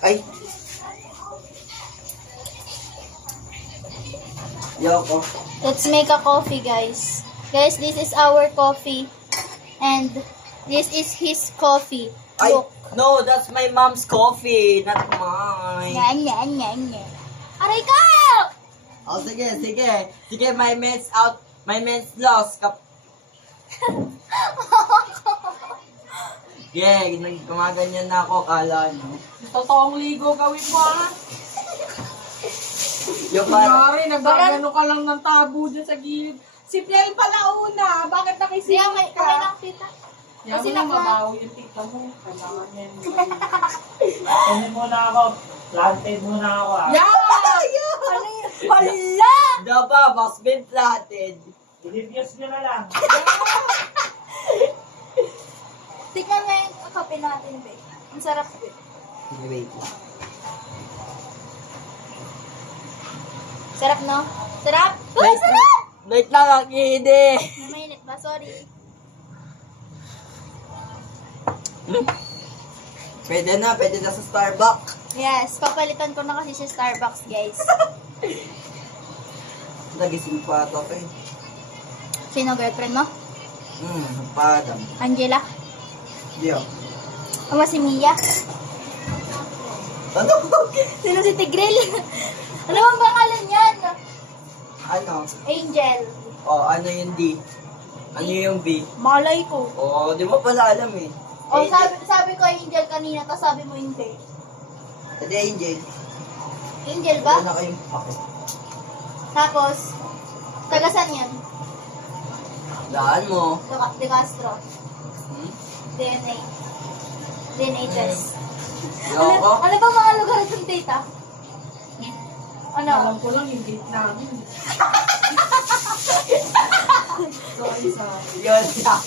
Ay. Yoko. Let's make a coffee, guys. Guys, this is our coffee. And this is his coffee. Ay, Look. no, that's my mom's coffee, not mine. Nya. Aray ka! Oh, sige. Sige, my man's out. My man's lost. Yeah, gumaganyan na ako, kala nyo. Totoong ligo gawin mo, ha? Yung para, Mari, nagagano ka lang ng tabo dyan sa gilid. Si Piel pala una. Bakit Siya, nakisimot okay ka? lang, tita. Yan Kasi mo na naka- mabaho yung tita mo. Kailangan yan. Kunin muna ako. Planted muna ako, ha? Ano yun? Hala! Daba, mas been planted. Ilipiyos nyo na lang. Tingnan nga yung kape natin, be. Ang sarap, be. Sige, wait lang. Sarap, no? Sarap? Oh, Wait, sarap! wait lang, ang hindi. Mainit ba? Sorry. Pwede na sa Starbucks. Yes, papalitan ko na kasi sa Starbucks, guys. Nagising pa ito, eh. Sino girlfriend mo? Padam. Angela? Diyo. Ama si Mia? Ano? Sino si Tigril? Ano bang pangalan yan? Ano? Angel. Oh, ano yung D? Ano yung B? Malay ko. Oh, di mo pala alam eh. Oh, sabi ko Angel kanina, tapos sabi mo hindi. Hindi, Angel. Angel ba? Wala na kayong pakit. Tapos, tagasan yan? Daan mo. De Castro. Hmm? DNA. DNA test. Yoko. Ano ba mga lugar ng tita? Ano? Alam ko lang yung gate namin. Sorry. Yun.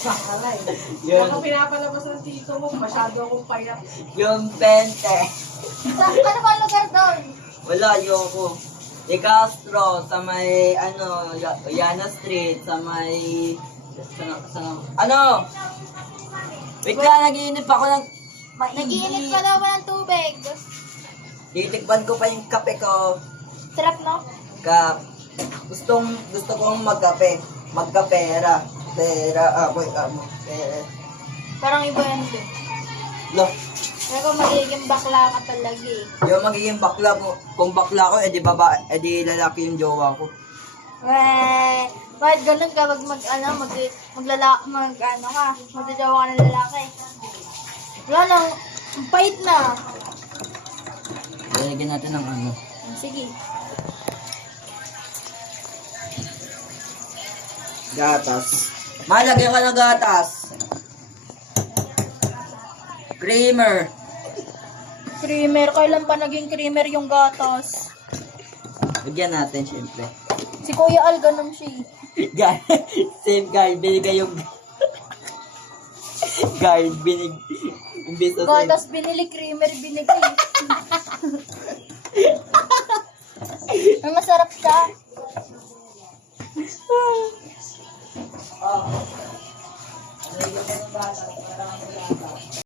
Aray. Yun. Baka pinapalabas ng tito mo, masyado akong payat. Yung 20. Ano ba lugar doon? Wala, Yoko. De Castro, sa may, ano, Yana Street, sa may, ano? Wait lang, nag-iinip ako ng Nag-iinit pa daw ba ng tubig? titikban ko pa yung kape ko. Sarap, no? Gusto kong magkape. Magkapera. Pera, pera. Parang iba yan din. Lo, Pero magiging bakla ka talaga eh. yung magiging bakla ko, kung bakla ko, edi lalaki yung jowa ko. Weh, bakit ganun ka magjajawa ka ng lalaki? Wala nang, ang pait na. Lalagyan natin ng ano. Sige. Gatas. Malagyan ka ng gatas. Creamer. Creamer, kailan pa naging creamer yung gatas? Lagyan natin, syempre. Si Kuya Al, ganun siya eh. Guy, same guy, binigay yung guy, imbis na same. Gatas binili, creamer binigay.